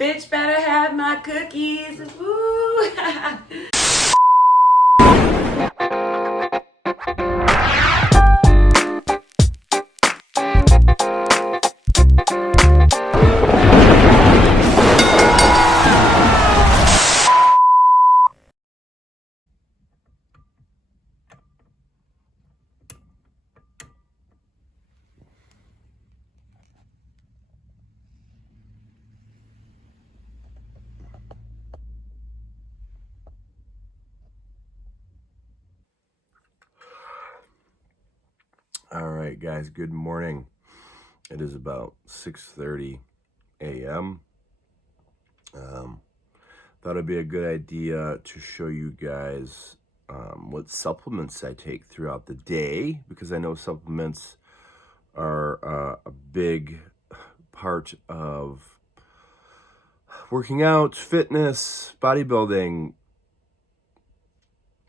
Bitch better have my cookies. Woo! All right, guys, good morning. It is about 6:30 a.m. Thought it'd be a good idea to show you guys what supplements I take throughout the day, because I know supplements are a big part of working out, fitness, bodybuilding,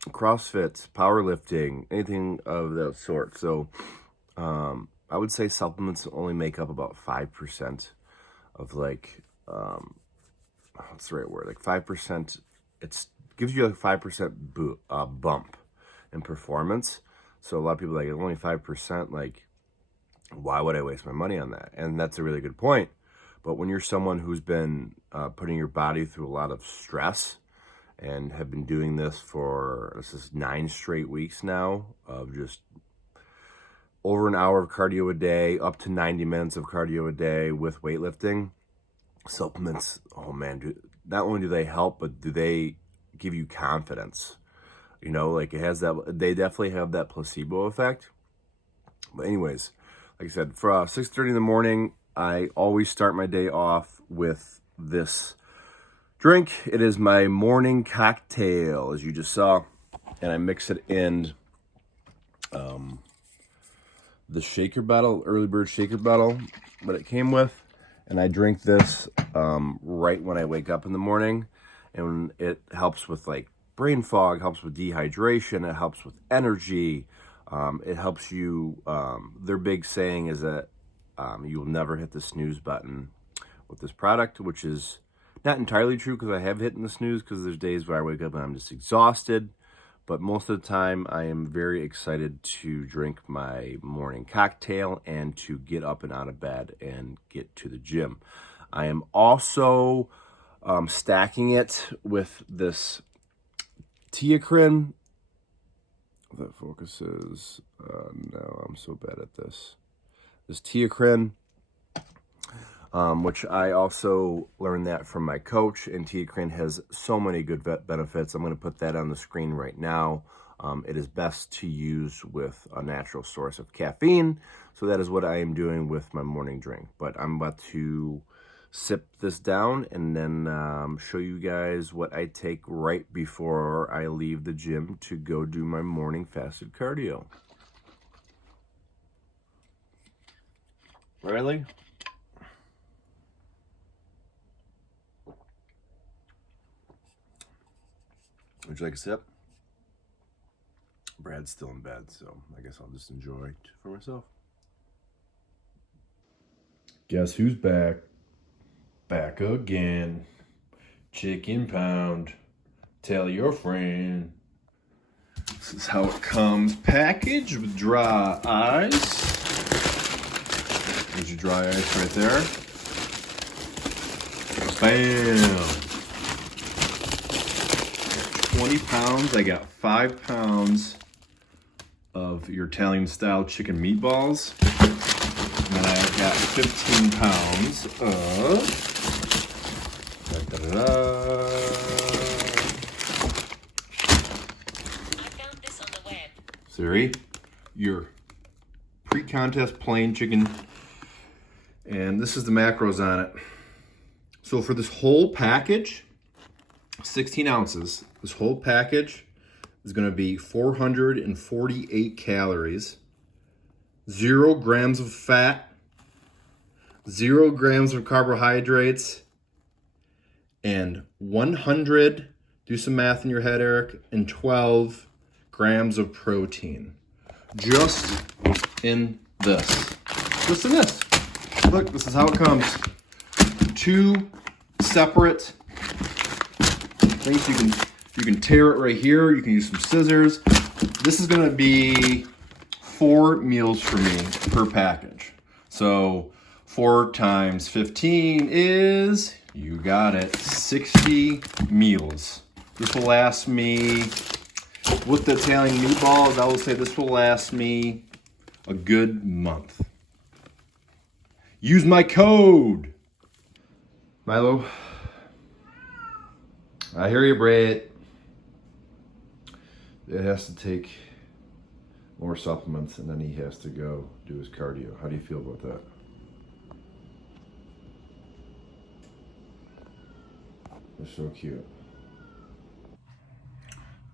CrossFit, powerlifting, anything of that sort. So I would say supplements only make up about 5% of what's the right word? Like 5%, it gives you a 5% bump in performance. So a lot of people are like, only 5%, like, why would I waste my money on that? And that's a really good point. But when you're someone who's been putting your body through a lot of stress and have been doing this this is 9 straight weeks now of just over an hour of cardio a day, up to 90 minutes of cardio a day with weightlifting, supplements, oh man, not only do they help, but do they give you confidence? You know, like they definitely have that placebo effect. But anyways, like I said, for 6:30 in the morning, I always start my day off with this drink. It is my morning cocktail, as you just saw, and I mix it in the shaker bottle, early bird shaker bottle that it came with, and I drink this right when I wake up in the morning, and it helps with like brain fog, helps with dehydration, it helps with energy, it helps you. Their big saying is that you will never hit the snooze button with this product, which is not entirely true, because I have hit the snooze, because there's days where I wake up and I'm just exhausted. But most of the time, I am very excited to drink my morning cocktail and to get up and out of bed and get to the gym. I am also stacking it with this teacrine. That focuses. No, I'm so bad at this. This teacrine, which I also learned that from my coach, and teacrine has so many good benefits. I'm going to put that on the screen right now. It is best to use with a natural source of caffeine, so that is what I am doing with my morning drink. But I'm about to sip this down and then show you guys what I take right before I leave the gym to go do my morning fasted cardio. Riley? Would you like a sip? Brad's still in bed, so I guess I'll just enjoy it for myself. Guess who's back? Back again. Chicken pound. Tell your friend. This is how it comes. Packaged with dry ice. There's your dry ice right there. Bam! 20 pounds. I got 5 pounds of your Italian style chicken meatballs. And then I got 15 pounds of I found this on the web. Siri, your pre-contest plain chicken. And this is the macros on it. So for this whole package, 16 ounces, this whole package is going to be 448 calories, 0 grams of fat, 0 grams of carbohydrates, and 100, do some math in your head, Eric, and 12 grams of protein. Just in this. Just in this. Look, this is how it comes. 2 separate. Things you can tear it right here. You can use some scissors. This is gonna be 4 meals for me per package. So 4 times 15 is, you got it, 60 meals. This will last me, with the Italian meatballs, I will say this will last me a good month. Use my code. Milo, I hear you, Brett. It has to take more supplements, and then he has to go do his cardio. How do you feel about that? They're so cute.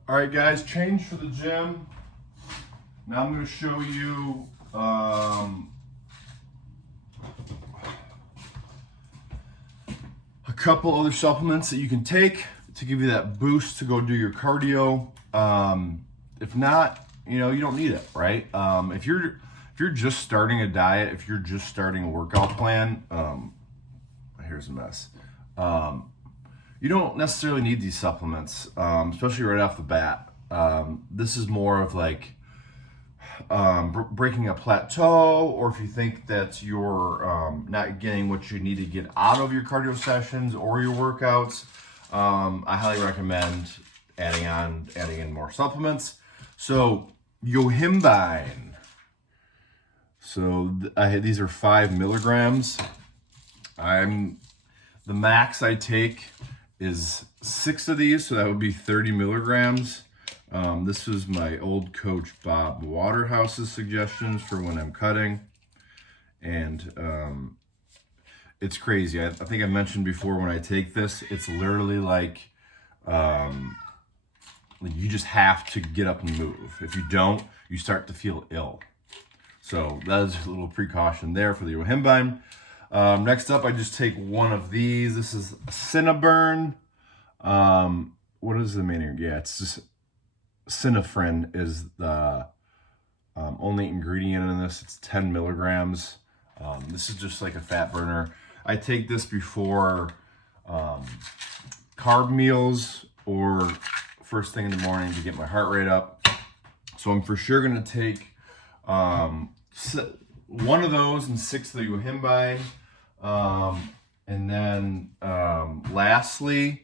All right, guys, change for the gym. Now I'm going to show you a couple other supplements that you can take to give you that boost to go do your cardio. If not, you know, you don't need it, right? If you're just starting a diet, if you're just starting a workout plan, here's a mess. You don't necessarily need these supplements, especially right off the bat. This is more of like breaking a plateau, or if you think that you're not getting what you need to get out of your cardio sessions or your workouts, I highly recommend adding in more supplements. So yohimbine. So these are 5 milligrams. The max I take is 6 of these, so that would be 30 milligrams. This is my old coach Bob Waterhouse's suggestions for when I'm cutting, and it's crazy. I think I mentioned before, when I take this, it's literally like you just have to get up and move. If you don't, you start to feel ill. So that is a little precaution there for the yohimbine. Next up, I just take one of these. This is Cinnabon. What is the main ingredient? Yeah, it's just Cinephrine is the only ingredient in this. It's 10 milligrams. This is just like a fat burner. I take this before carb meals or first thing in the morning to get my heart rate up. So I'm for sure going to take one of those and 6 of the yohimbine. And then lastly,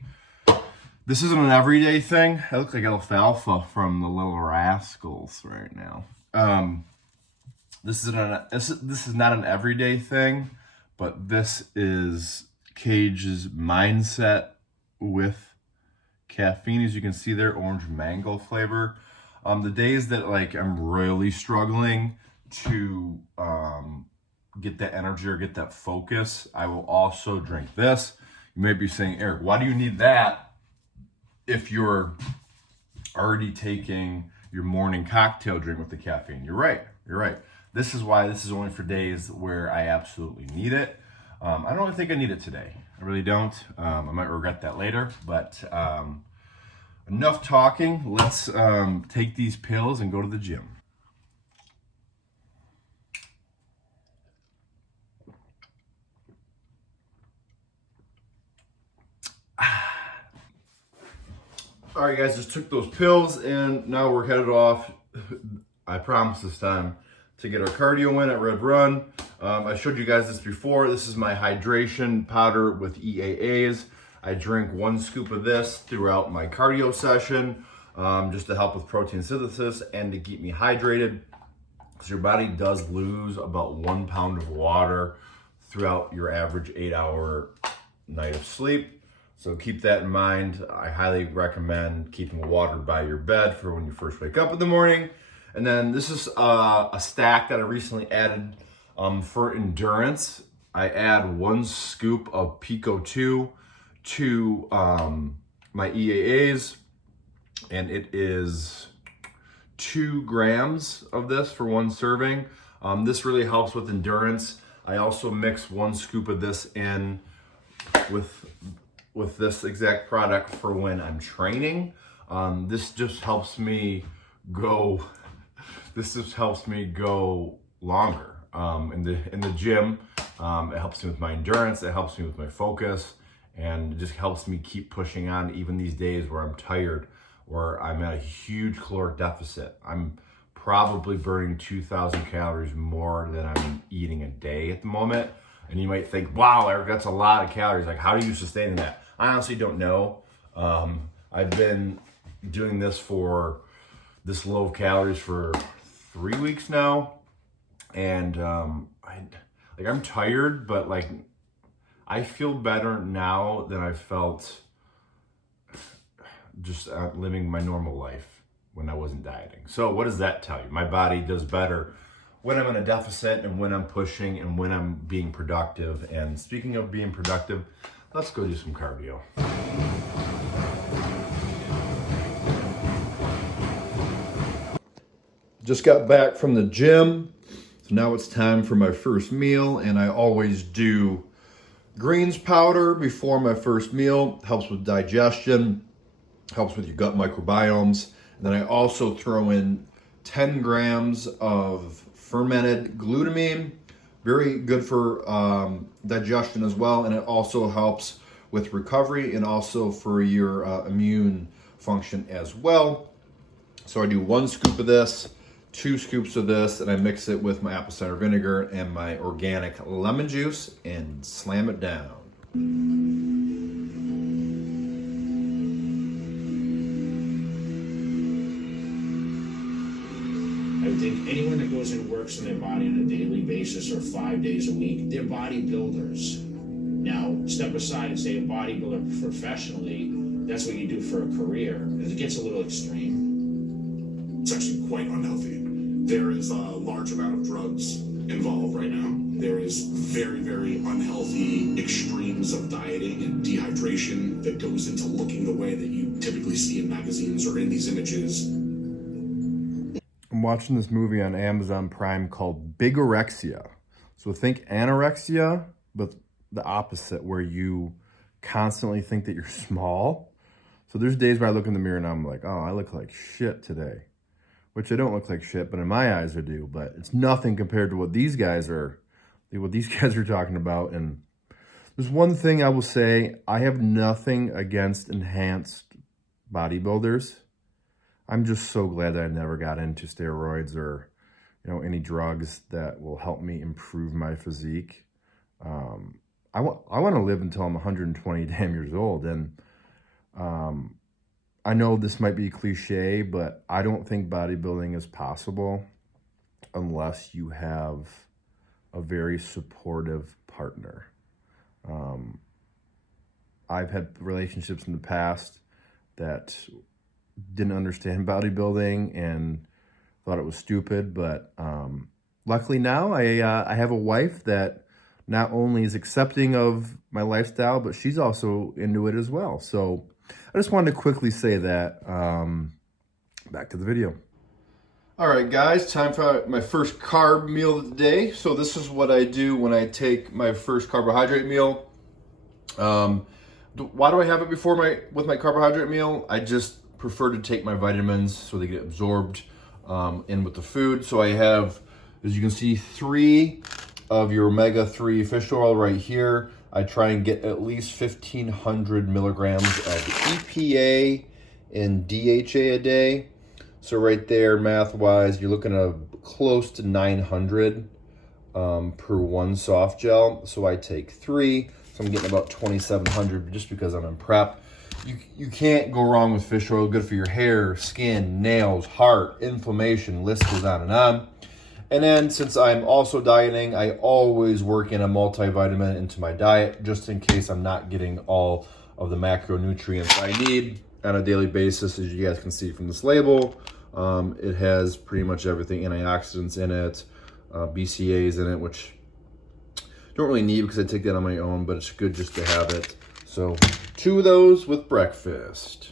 this isn't an everyday thing. I look like alfalfa from the Little Rascals right now. This is not an everyday thing, but this is Cage's Mindset with caffeine. As you can see there, orange mango flavor. The days that like I'm really struggling to get that energy or get that focus, I will also drink this. You may be saying, Eric, why do you need that if you're already taking your morning cocktail drink with the caffeine? You're right. This is why this is only for days where I absolutely need it. I don't really think I need it today. I really don't. I might regret that later, but enough talking. Let's take these pills and go to the gym. All right, guys, just took those pills and now we're headed off. I promise this time to get our cardio in at Red Run. I showed you guys this before. This is my hydration powder with EAAs. I drink 1 scoop of this throughout my cardio session, just to help with protein synthesis and to keep me hydrated, because your body does lose about 1 pound of water throughout your average 8-hour night of sleep. So keep that in mind. I highly recommend keeping water by your bed for when you first wake up in the morning. And then this is a stack that I recently added for endurance. I add 1 scoop of Pico 2 to my EAAs, and it is 2 grams of this for 1 serving. This really helps with endurance. I also mix 1 scoop of this in with this exact product for when I'm training. This just helps me go. This just helps me go longer in the gym. It helps me with my endurance. It helps me with my focus, and it just helps me keep pushing on even these days where I'm tired, or I'm at a huge caloric deficit. I'm probably burning 2,000 calories more than I'm eating a day at the moment. And you might think, wow, Eric, that's a lot of calories. Like, how do you sustain that? I honestly don't know. I've been doing this low of calories for 3 weeks now. And I'm tired, but like, I feel better now than I felt just living my normal life when I wasn't dieting. So what does that tell you? My body does better when I'm in a deficit and when I'm pushing and when I'm being productive. And speaking of being productive, let's go do some cardio. Just got back from the gym, so now it's time for my first meal, and I always do greens powder before my first meal. Helps with digestion, helps with your gut microbiomes. And then I also throw in 10 grams of fermented glutamine, very good for digestion as well, and it also helps with recovery and also for your immune function as well. So I do 1 scoop of this, 2 scoops of this, and I mix it with my apple cider vinegar and my organic lemon juice and slam it down. I think anyone that goes and works on their body on a daily basis or 5 days a week, they're bodybuilders. Now, step aside and say a bodybuilder professionally, that's what you do for a career, because it gets a little extreme. It's actually quite unhealthy. There is a large amount of drugs involved right now. There is very, very unhealthy extremes of dieting and dehydration that goes into looking the way that you typically see in magazines or in these images. I'm watching this movie on Amazon Prime called Bigorexia. So think anorexia, but the opposite, where you constantly think that you're small. So there's days where I look in the mirror and I'm like, oh, I look like shit today. Which I don't look like shit, but in my eyes I do. But it's nothing compared to what these guys are talking about. And there's one thing I will say, I have nothing against enhanced bodybuilders. I'm just so glad that I never got into steroids or, any drugs that will help me improve my physique. I want to live until I'm 120 damn years old. And I know this might be cliche, but I don't think bodybuilding is possible unless you have a very supportive partner. I've had relationships in the past that didn't understand bodybuilding and thought it was stupid, but luckily now I have a wife that not only is accepting of my lifestyle, but she's also into it as well. So I just wanted to quickly say that. Back to the video. All right, guys, time for my first carb meal of the day. So this is what I do when I take my first carbohydrate meal. Why do I have it with my carbohydrate meal? I just prefer to take my vitamins so they get absorbed in with the food. So I have, as you can see, 3 of your omega-3 fish oil right here. I try and get at least 1,500 milligrams of EPA and DHA a day. So right there, math-wise, you're looking at close to 900 per 1 soft gel. So I take 3, so I'm getting about 2,700 just because I'm in prep. You can't go wrong with fish oil. Good for your hair, skin, nails, heart, inflammation, list goes on and on. And then since I'm also dieting, I always work in a multivitamin into my diet just in case I'm not getting all of the macronutrients I need on a daily basis. As you guys can see from this label, it has pretty much everything, antioxidants in it, BCAAs in it, which I don't really need because I take that on my own, but it's good just to have it. So 2 of those with breakfast.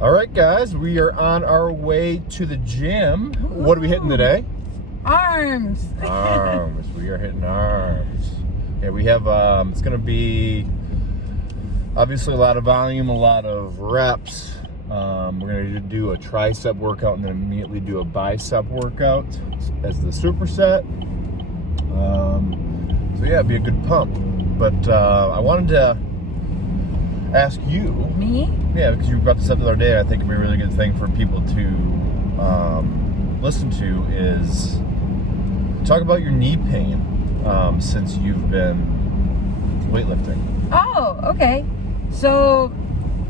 All right, guys, we are on our way to the gym. What are we hitting today? Arms. Arms. We are hitting arms. Yeah, we have, it's going to be obviously a lot of volume, a lot of reps. We're going to do a tricep workout and then immediately do a bicep workout as the superset. So yeah, it'd be a good pump. But I wanted to ask you. Me? Yeah, because you brought this up the other day. I think it'd be a really good thing for people to listen to is talk about your knee pain since you've been weightlifting. Oh, okay. So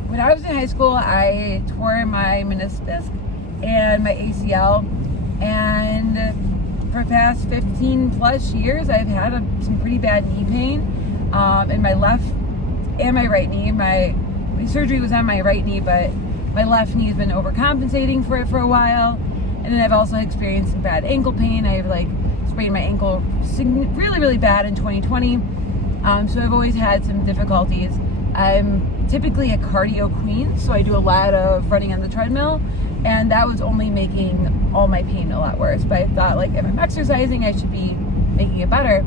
when I was in high school, I tore my meniscus and my ACL, and for the past 15 plus years, I've had some pretty bad knee pain in my left and my right knee. My surgery was on my right knee, but my left knee has been overcompensating for it for a while. And then I've also experienced some bad ankle pain. I've sprained my ankle really, really bad in 2020. So I've always had some difficulties. I'm typically a cardio queen, so I do a lot of running on the treadmill, and that was only making all my pain a lot worse. But I thought, if I'm exercising, I should be making it better.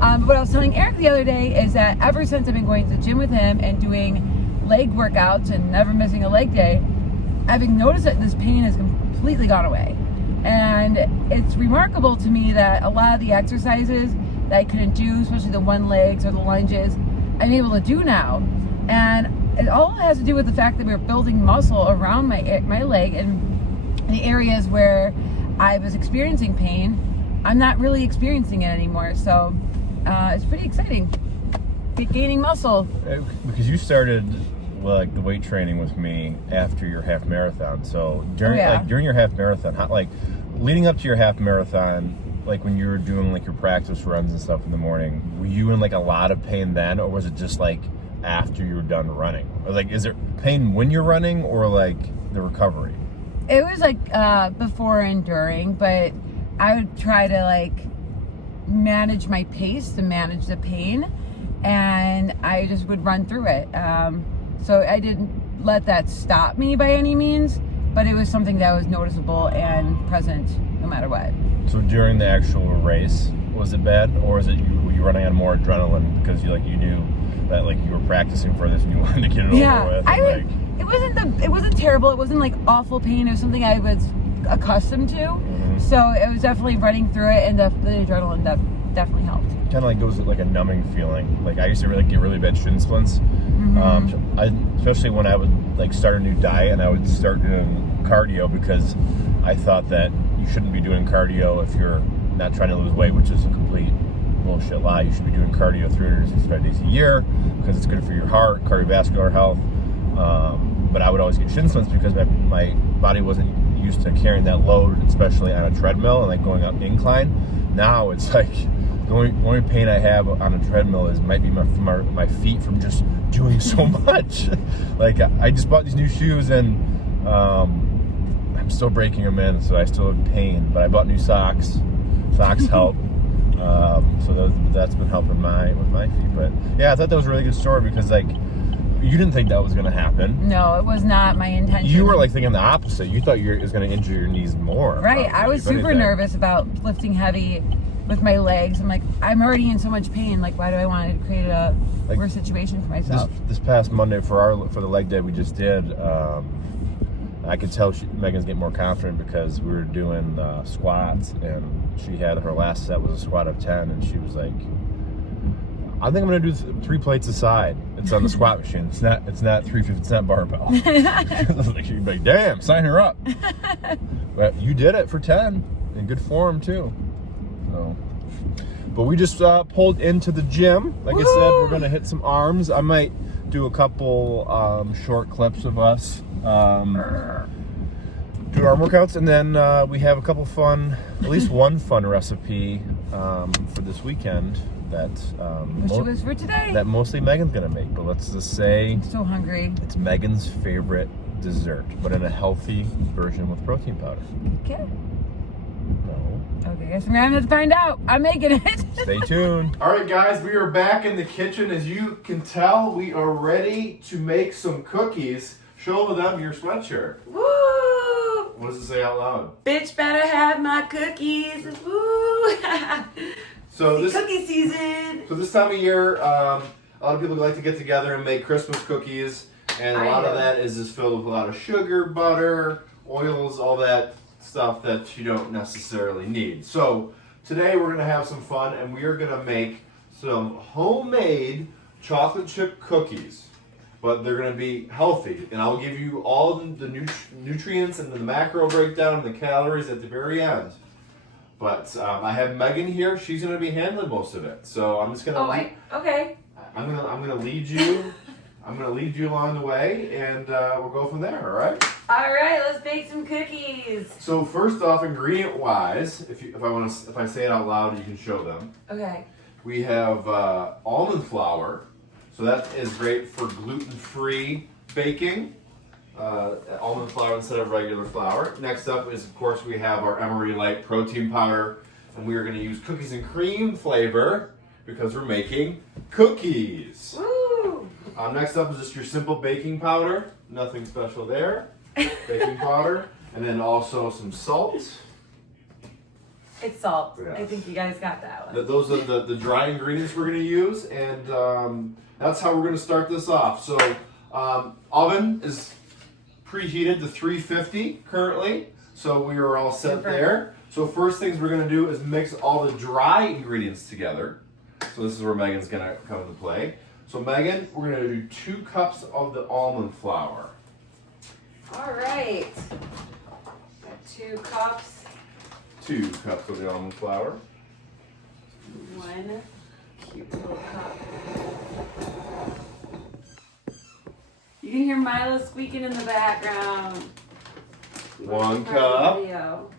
But what I was telling Eric the other day is that ever since I've been going to the gym with him and doing leg workouts and never missing a leg day, I've noticed that this pain has completely gone away. And it's remarkable to me that a lot of the exercises that I couldn't do, especially the one legs or the lunges, I'm able to do now. And it all has to do with the fact that we're building muscle around my leg, and the areas where I was experiencing pain, I'm not really experiencing it anymore. So it's pretty exciting. Gaining muscle. Because you started the weight training with me after your half marathon. So during your half marathon, leading up to your half marathon, when you were doing your practice runs and stuff in the morning, were you in a lot of pain then, or was it just after you were done running? Or is there pain when you're running, or the recovery? It was before and during, but I would try to manage my pace to manage the pain, and I just would run through it. So I didn't let that stop me by any means, but it was something that was noticeable and present no matter what. So during the actual race, was it bad, or is it were you running on more adrenaline because you knew that you were practicing for this and you wanted to get it over with? It wasn't terrible. It wasn't awful pain. It was something I was accustomed to. Mm-hmm. So it was definitely running through it, and the adrenaline definitely helped. Kind of goes with a numbing feeling. I used to get really bad shin splints. Mm-hmm. Especially when I would start a new diet, and I would start doing cardio, because I thought that you shouldn't be doing cardio if you're not trying to lose weight, which is a complete bullshit lie. You should be doing cardio 365 days a year because it's good for your heart, cardiovascular health. But I would always get shin splints because my body wasn't used to carrying that load, especially on a treadmill and going up incline. Now it's the only pain I have on a treadmill might be my feet from just doing so much. I just bought these new shoes, and I'm still breaking them in, so I still have pain. But I bought new socks. Socks help. So that's been helping with my feet. But yeah, I thought that was a really good story, because you didn't think that was going to happen. No, it was not my intention. You were thinking the opposite. You thought it was going to injure your knees more. Right. I was super nervous about lifting heavy with my legs. I'm already in so much pain. Why do I want to create a worse situation for myself? This past Monday for the leg day we just did, I could tell Megan's getting more confident because we were doing squats, and she had her last set was a squat of 10, and she was like, I think I'm gonna do 3 plates a side. It's on the squat machine. It's not 350. It's not barbell. I was like, damn, sign her up. But you did it for 10 in good form too. So, but we just pulled into the gym. Like I said, we're gonna hit some arms. I might do a couple short clips of us do arm workouts, and then we have a couple fun, at least one fun recipe for this weekend that wish it was for today. That mostly Megan's gonna make. But let's just say I'm so hungry. It's Megan's favorite dessert, but in a healthy version with protein powder. Okay. No. Okay, guess we're gonna have to find out. I'm making it. Stay tuned. All right, guys, we are back in the kitchen. As you can tell, we are ready to make some cookies. Show them your sweatshirt. Woo! What does it say out loud? Bitch better have my cookies. Woo! So it's cookie season. So this time of year, a lot of people like to get together and make Christmas cookies, and a lot of that is just filled with a lot of sugar, butter, oils, all that stuff that you don't necessarily need. So today we're gonna have some fun, and we are gonna make some homemade chocolate chip cookies. but they're going to be healthy. And I'll give you all the nutrients and the macro breakdown and the calories at the very end. But I have Megan here. She's going to be handling most of it. So I'm just going to. Okay. I'm gonna lead you. I'm gonna lead you along the way, and we'll go from there. All right. All right. Let's bake some cookies. So first off, ingredient-wise, if I say it out loud, you can show them. Okay. We have almond flour, so that is great for gluten-free baking. Almond flour instead of regular flour. Next up is, of course, we have our Emery Light protein powder, and we are going to use cookies and cream flavor because we're making cookies. Woo! Next up is just your simple baking powder. Nothing special there. Baking powder, and then also some salt. It's salt. Yes. I think you guys got that one. Those are the dry ingredients we're going to use, and that's how we're going to start this off. So, oven is preheated to 350 currently, so we are all set there. So first things we're going to do is mix all the dry ingredients together. So this is where Megan's going to come into play. So Megan, we're going to do 2 cups of the almond flour. All right. Got 2 cups. 2 cups of the almond flour. 1 cute little cup. You can hear Milo squeaking in the background. 1 cup. Video.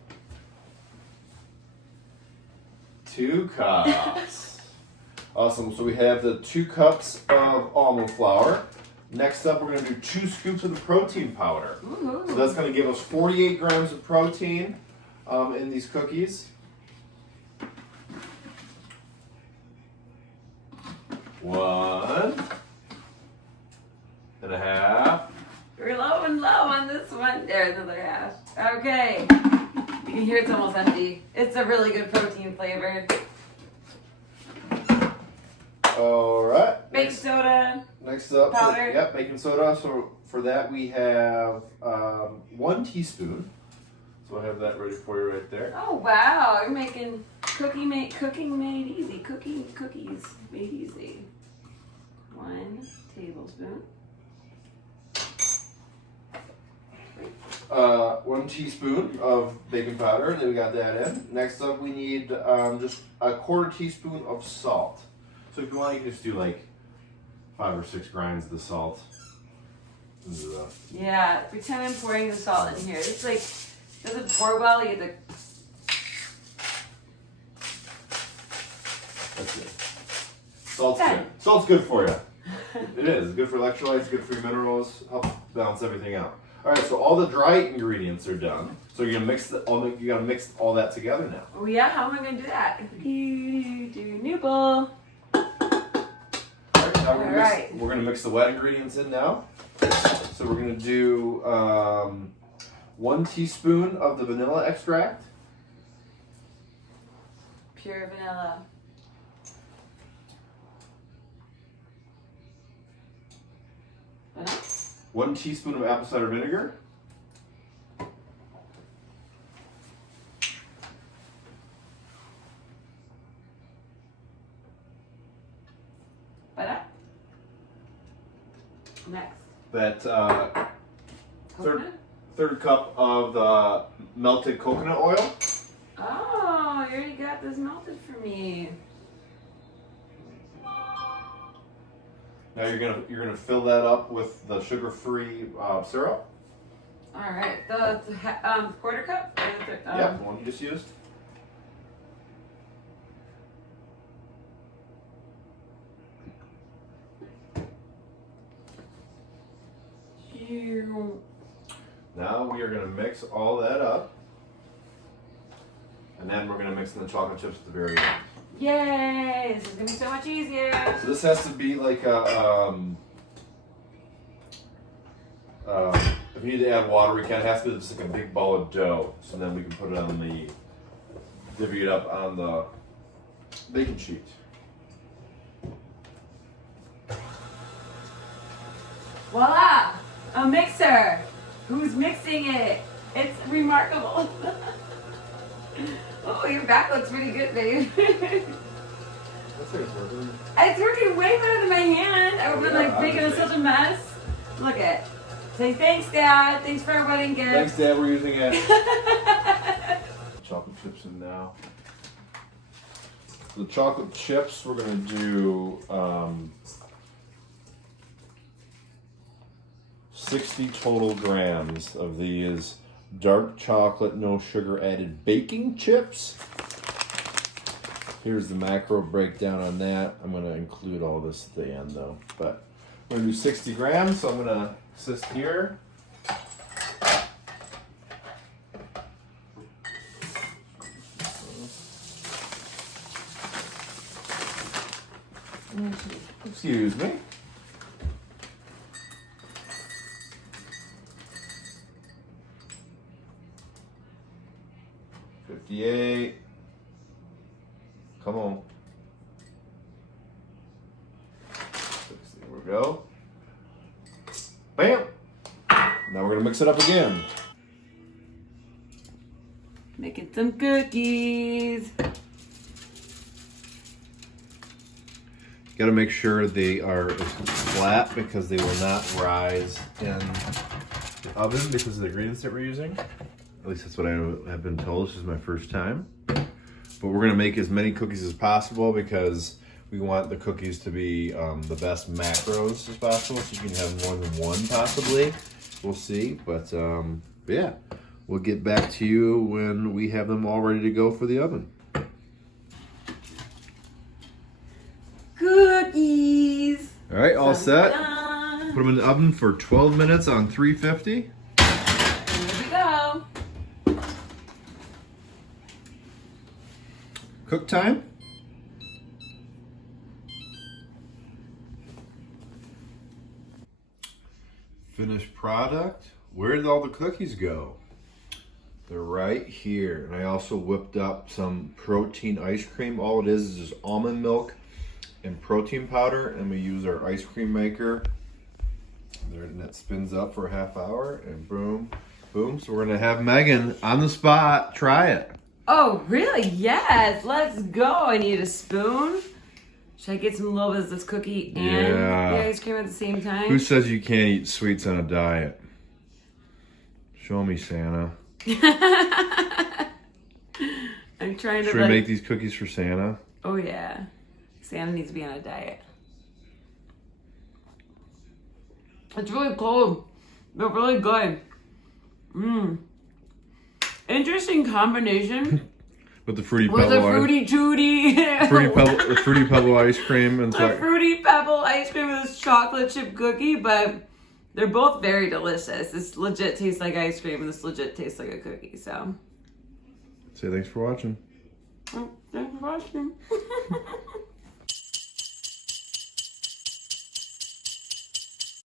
2 cups. Awesome. So we have the 2 cups of almond flour. Next up, we're going to do 2 scoops of the protein powder. Ooh. So that's going to give us 48 grams of protein in these cookies. 1.5. We're low and low on this one. There's another half. Okay. You can hear it's almost empty. It's a really good protein flavor. All right. Baking soda. Next up, Powder. Yep, baking soda. So for that we have 1 teaspoon. So I have that ready for you right there. Oh wow, you're making cooking made easy. Cookies made easy. 1 tablespoon. 1 teaspoon of baking powder. Then we got that in. Next up, we need just a 1/4 teaspoon of salt. So if you want, you can just do like 5 or 6 grinds of the salt. Yeah, pretend I'm pouring the salt in here. It's like, doesn't pour well, you have to. That's good. Salt's Okay. good. Salt's good for you. It is. It's good for electrolytes, good for your minerals, help balance everything out. All right, so all the dry ingredients are done. So you're gonna mix you gotta mix all that together now. Oh yeah, how am I gonna do that? New bowl. All right, now we're gonna mix the wet ingredients in now. So we're gonna do 1 teaspoon of the vanilla extract. Pure vanilla. Vanilla? 1 teaspoon of apple cider vinegar. Butter? Next. That Coconut? third cup of the melted coconut oil. Oh, you already got this melted for me. Now you're gonna fill that up with the sugar-free syrup. All right, the 1/4 cup. Yeah, the one you just used. Now we are gonna mix all that up, and then we're gonna mix in the chocolate chips at the very end. Yay! This is gonna be so much easier. So this has to be like a, if you need to add water, we can. It has to be just like a big ball of dough. So then we can put it on divvy it up on the baking sheet. Voila! A mixer. Who's mixing it? It's remarkable. Oh, your back looks pretty good, babe. It's working way better than my hand. I've been like making such a mess. Look at. Say thanks, Dad. Thanks for our wedding gift. Thanks, Dad. We're using it. Chocolate chips in now. The chocolate chips, we're gonna do 60 total grams of these dark chocolate, no sugar added baking chips. Here's the macro breakdown on that. I'm gonna include all this at the end though, but we're gonna do 60 grams, so I'm gonna assist here. Excuse me. $58. Come on. There we go. Bam. Now we're gonna mix it up again. Making some cookies. Got to make sure they are flat because they will not rise in the oven because of the ingredients that we're using. At least that's what I have been told. This is my first time. But we're going to make as many cookies as possible because we want the cookies to be the best macros as possible. So you can have more than one possibly. We'll see. But yeah, we'll get back to you when we have them all ready to go for the oven. Cookies. All right, all set. Done. Put them in the oven for 12 minutes on 350. Here we go. Cook time. Finished product. Where did all the cookies go? They're right here. And I also whipped up some protein ice cream. All it is just almond milk and protein powder, and we use our ice cream maker. There, and that spins up for a half hour, and boom, boom. So we're gonna have Megan on the spot try it. Oh, really? Yes. Let's go. I need a spoon. Should I get some little bit of this cookie and the ice cream at the same time? Who says you can't eat sweets on a diet? Show me, Santa. I'm trying to Should we make these cookies for Santa? Oh, yeah. Santa needs to be on a diet. It's really cold, but really good. Interesting combination. With the fruity With pebble a fruity tooty. fruity pebble ice cream and A fruity pebble ice cream with this chocolate chip cookie, but they're both very delicious. This legit tastes like ice cream, and this legit tastes like a cookie. So, say thanks for watching. thanks for watching.